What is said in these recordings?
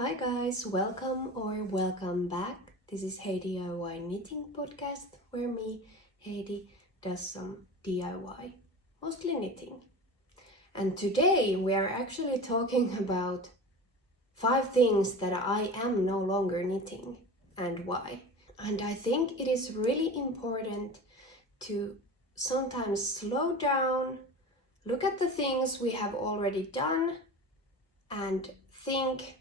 Hi guys, welcome back. This is Hey DIY Knitting Podcast where me, Heidi, does some DIY, mostly knitting. And today we are actually talking about 5 things that I am no longer knitting and why. And I think it is really important to sometimes slow down, look at the things we have already done and think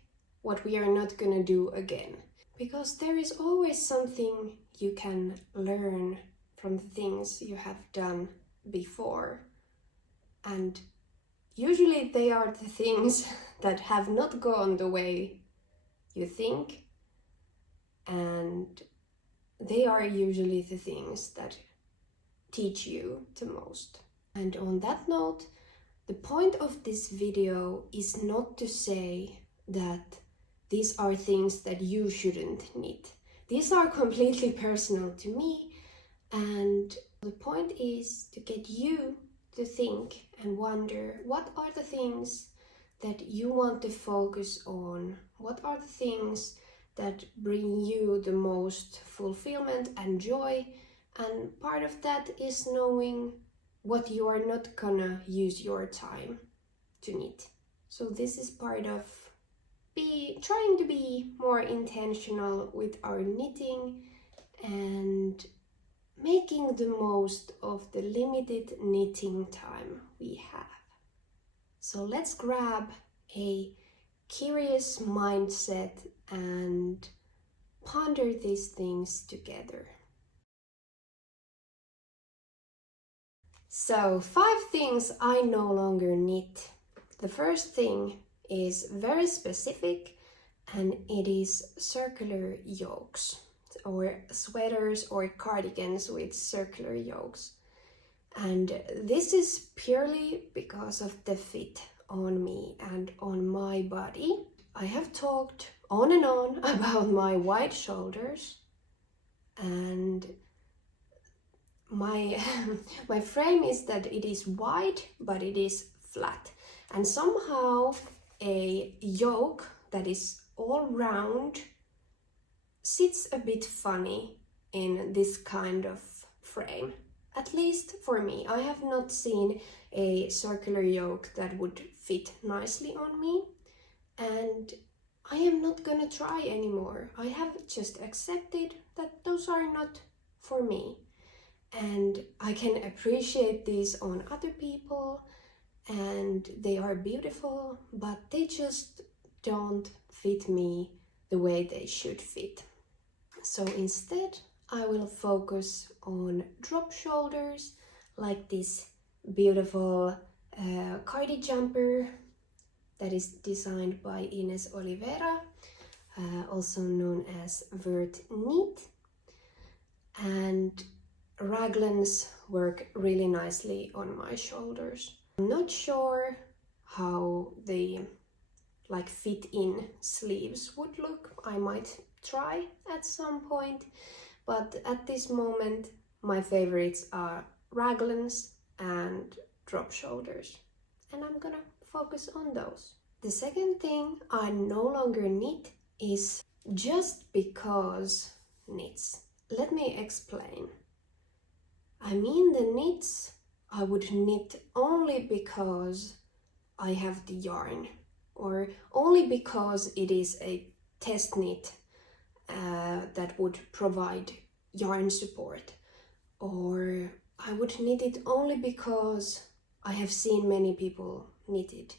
what we are not gonna do again. Because there is always something you can learn from the things you have done before. And usually they are the things that have not gone the way you think. And they are usually the things that teach you the most. And on that note, the point of this video is not to say that these are things that you shouldn't knit. These are completely personal to me, and the point is to get you to think and wonder what are the things that you want to focus on, what are the things that bring you the most fulfillment and joy, and part of that is knowing what you are not gonna use your time to knit. So this is part of trying to be more intentional with our knitting and making the most of the limited knitting time we have. So let's grab a curious mindset and ponder these things together. So 5 things I no longer knit. The first thing is very specific, and it is circular yokes or sweaters or cardigans with circular yokes. And this is purely because of the fit on me and on my body. I have talked on and on about my wide shoulders, and my frame is that it is wide but it is flat, and somehow a yoke that is all round sits a bit funny in this kind of frame. At least for me. I have not seen a circular yoke that would fit nicely on me, and I am not gonna try anymore. I have just accepted that those are not for me, and I can appreciate these on other people and they are beautiful, but they just don't fit me the way they should fit. So instead I will focus on drop shoulders, like this beautiful Cardi jumper that is designed by Ines Oliveira, also known as Vertknit. And raglans work really nicely on my shoulders. I'm not sure how the fit in sleeves would look. I might try at some point, but at this moment my favorites are raglans and drop shoulders, and I'm gonna focus on those. The second thing I no longer knit is just because knits. Let me explain. I mean the knits I would knit only because I have the yarn, or only because it is a test knit that would provide yarn support, or I would knit it only because I have seen many people knit it.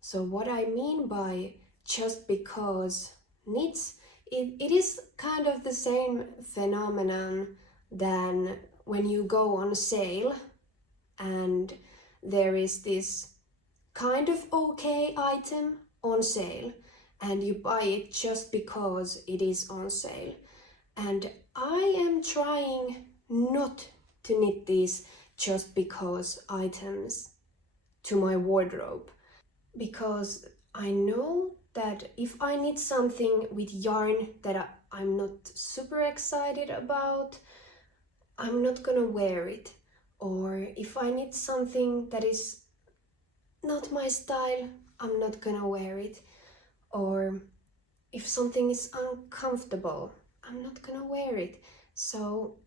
So what I mean by just because knits, it is kind of the same phenomenon than when you go on sale and there is this kind of okay item on sale and you buy it just because it is on sale. And I am trying not to knit these just because items to my wardrobe, because I know that if I knit something with yarn that I'm not super excited about, I'm not gonna wear it. Or if I knit something that is not my style, I'm not gonna wear it. Or if something is uncomfortable, I'm not gonna wear it. So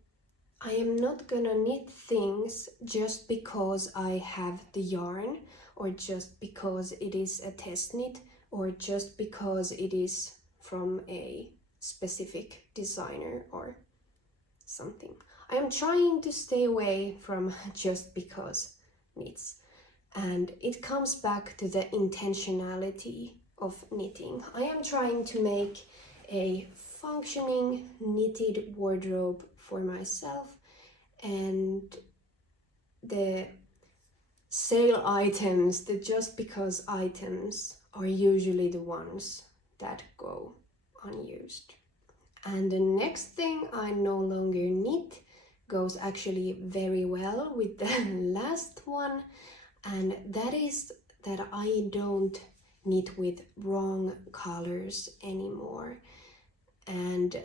I am not gonna knit things just because I have the yarn, or just because it is a test knit, or just because it is from a specific designer or something. I am trying to stay away from just because knits. And it comes back to the intentionality of knitting. I am trying to make a functioning knitted wardrobe for myself, and the sale items, the just because items, are usually the ones that go unused. And the next thing I no longer knit goes actually very well with the last one, and that is that I don't knit with wrong colors anymore. And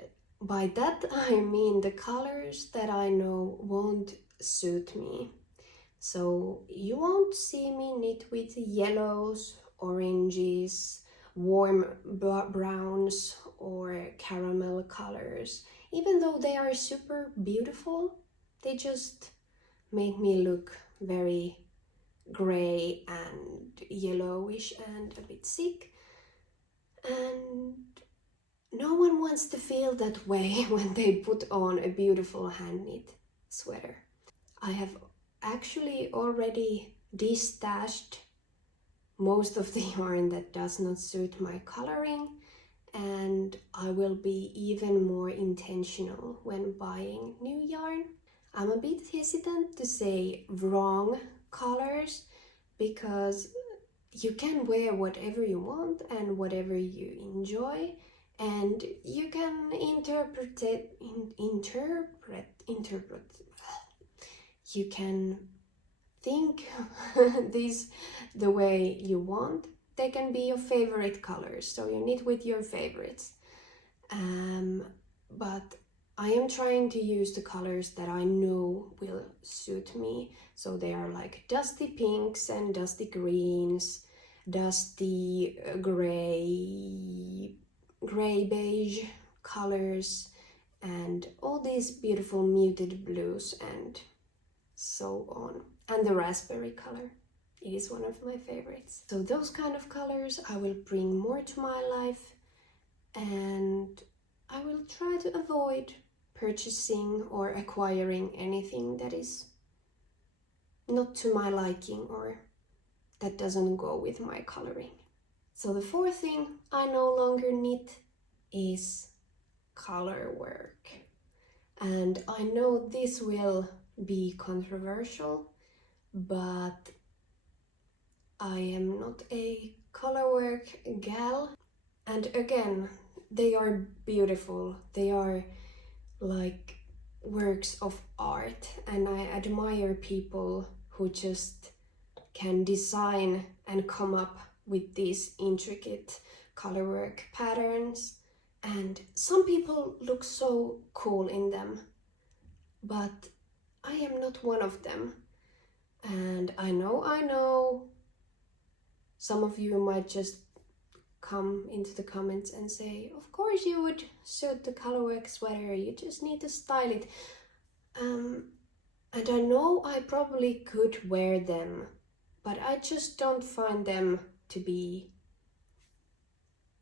by that I mean the colors that I know won't suit me. So you won't see me knit with yellows, oranges, warm browns or caramel colors. Even though they are super beautiful, they just make me look very gray and yellowish and a bit sick. And no one wants to feel that way when they put on a beautiful hand knit sweater. I have actually already destashed most of the yarn that does not suit my coloring, and I will be even more intentional when buying new yarn. I'm a bit hesitant to say wrong colors because you can wear whatever you want and whatever you enjoy, and you can interpret you can think these the way you want. They can be your favorite colors, so you knit with your favorites. But I am trying to use the colors that I know will suit me. So they are like dusty pinks and dusty greens, dusty gray beige colors, and all these beautiful muted blues and so on. And the raspberry color, it is one of my favorites. So those kind of colors I will bring more to my life, and I will try to avoid purchasing or acquiring anything that is not to my liking or that doesn't go with my coloring. So the fourth thing I no longer knit is color work. And I know this will be controversial, but I am not a color work gal. And again, they are beautiful. They are like works of art, and I admire people who just can design and come up with these intricate color work patterns. And some people look so cool in them, but I am not one of them. And I know some of you might just come into the comments and say, of course you would suit the colorwork sweater, you just need to style it. And I know I probably could wear them, but I just don't find them to be,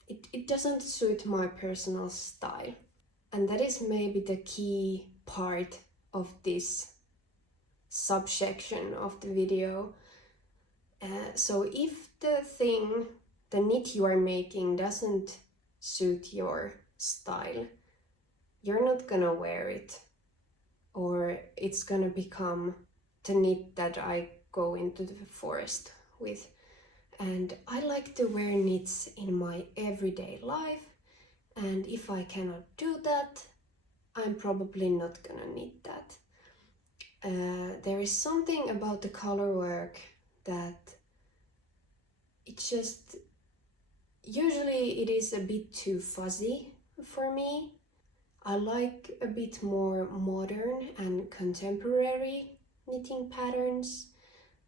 it doesn't suit my personal style. And that is maybe the key part of this subsection of the video. So if the knit you are making doesn't suit your style, you're not gonna wear it, or it's gonna become the knit that I go into the forest with. And I like to wear knits in my everyday life, and if I cannot do that, I'm probably not gonna knit that. There is something about the color work that it's just, usually it is a bit too fuzzy for me. I like a bit more modern and contemporary knitting patterns.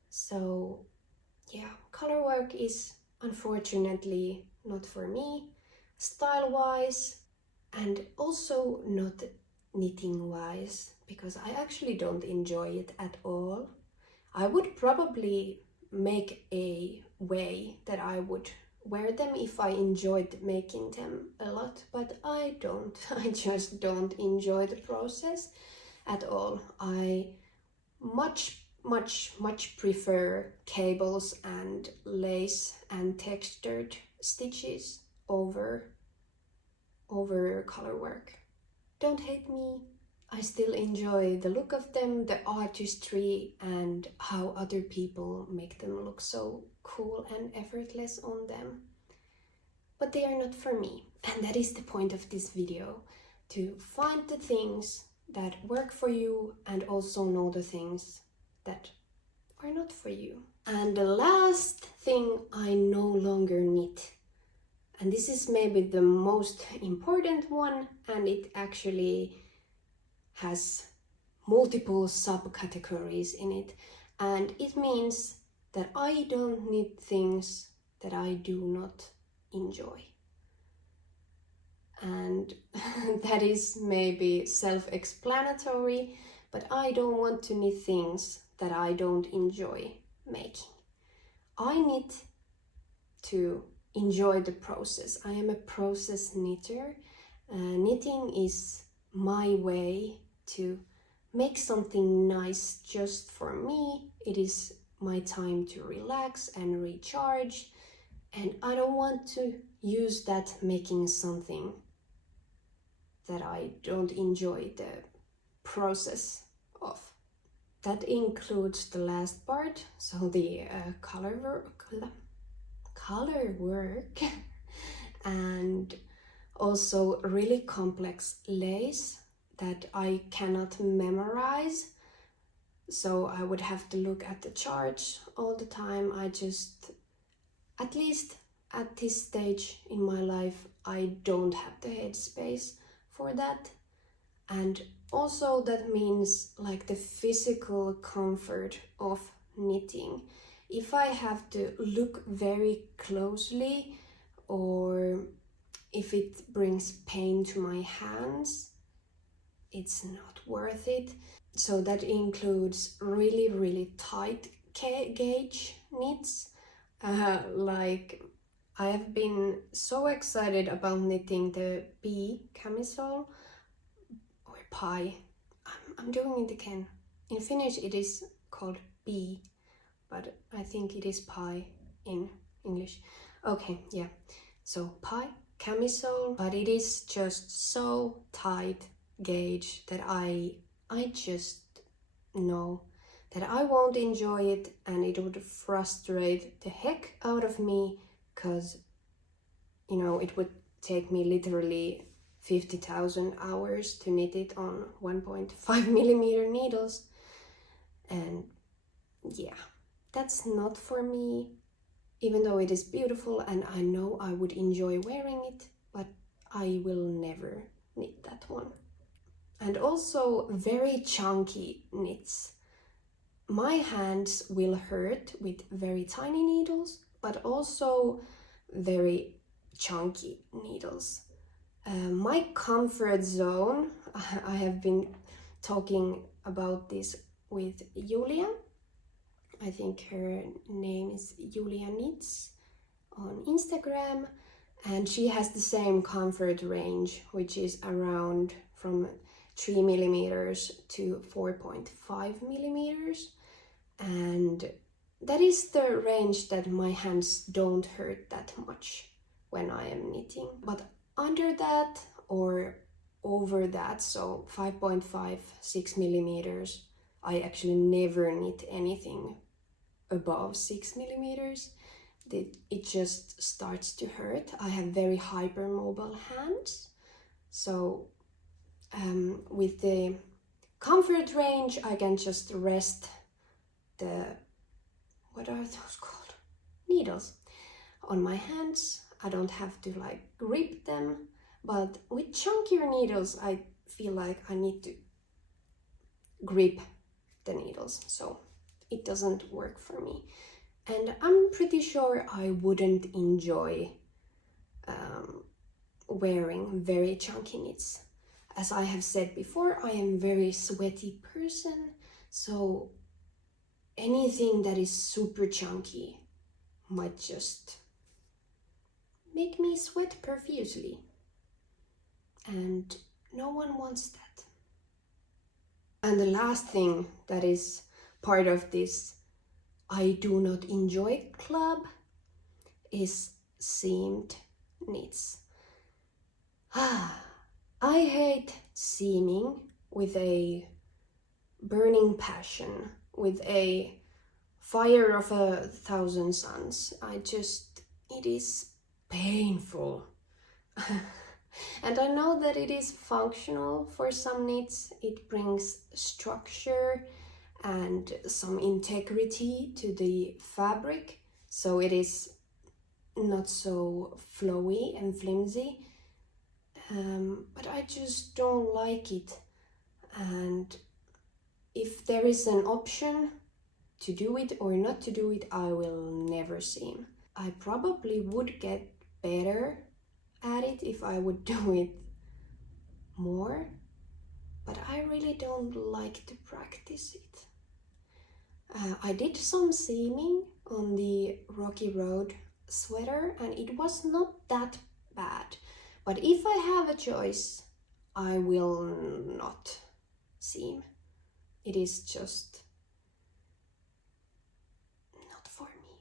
So yeah, color work is unfortunately not for me, style-wise, and also not knitting-wise, because I actually don't enjoy it at all. I would probably make a way that I would wear them if I enjoyed making them a lot, but I don't. I just don't enjoy the process at all. I much prefer cables and lace and textured stitches over color work. Don't hate me. I still enjoy the look of them, the artistry, and how other people make them look so cool and effortless on them. But they are not for me. And that is the point of this video, to find the things that work for you and also know the things that are not for you. And the last thing I no longer knit. And this is maybe the most important one, and it actually has multiple subcategories in it. And it means that I don't knit things that I do not enjoy. And that is maybe self-explanatory, but I don't want to knit things that I don't enjoy making. I knit to enjoy the process. I am a process knitter. Knitting is my way to make something nice just for me. It is my time to relax and recharge, and I don't want to use that making something that I don't enjoy the process of. That includes the last part, so the color work and also really complex lace that I cannot memorize, so I would have to look at the charts all the time. I just, at least at this stage in my life, I don't have the headspace for that. And also that means like the physical comfort of knitting. If I have to look very closely, or if it brings pain to my hands, it's not worth it. So that includes really tight gauge knits. Like I have been so excited about knitting the bee camisole, or pie. I'm doing it again. In Finnish it is called bee, but I think it is pie in English. Okay, yeah. So pie camisole, but it is just so tight gauge that I just know that I won't enjoy it, and it would frustrate the heck out of me, because you know it would take me literally 50,000 hours to knit it on 1.5 millimeter needles, and yeah, that's not for me. Even though it is beautiful and I know I would enjoy wearing it, but I will never knit that one. And also very chunky knits. My hands will hurt with very tiny needles, but also very chunky needles. My comfort zone, I have been talking about this with Julia. I think her name is Julia Knits on Instagram, and she has the same comfort range, which is around from 3 millimeters to 4.5 millimeters, and that is the range that my hands don't hurt that much when I am knitting. But under that or over that, so 5.5, 6 millimeters, I actually never knit anything above 6 millimeters. It just starts to hurt. I have very hypermobile hands, so with the comfort range I can just rest the, what are those called, needles on my hands. I don't have to like grip them, but with chunkier needles I feel like I need to grip the needles, so it doesn't work for me. And I'm pretty sure I wouldn't enjoy wearing very chunky knits. As I have said before, I am a very sweaty person, so anything that is super chunky might just make me sweat profusely. And no one wants that. And the last thing that is part of this I do not enjoy club is seamed knits. I hate seaming with a burning passion, with a fire of 1,000 suns. It is painful. And I know that it is functional for some knits. It brings structure and some integrity to the fabric, so it is not so flowy and flimsy. But I just don't like it. And if there is an option to do it or not to do it, I will never seam. I probably would get better at it if I would do it more, but I really don't like to practice it. I did some seaming on the Rocky Road sweater and it was not that bad, but if I have a choice, I will not seam. It is just not for me.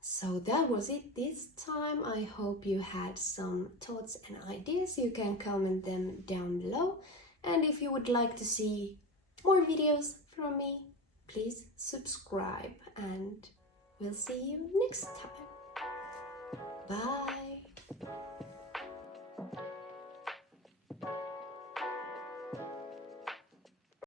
So that was it this time. I hope you had some thoughts and ideas. You can comment them down below. And if you would like to see more videos from me, please subscribe and we'll see you next time. Bye!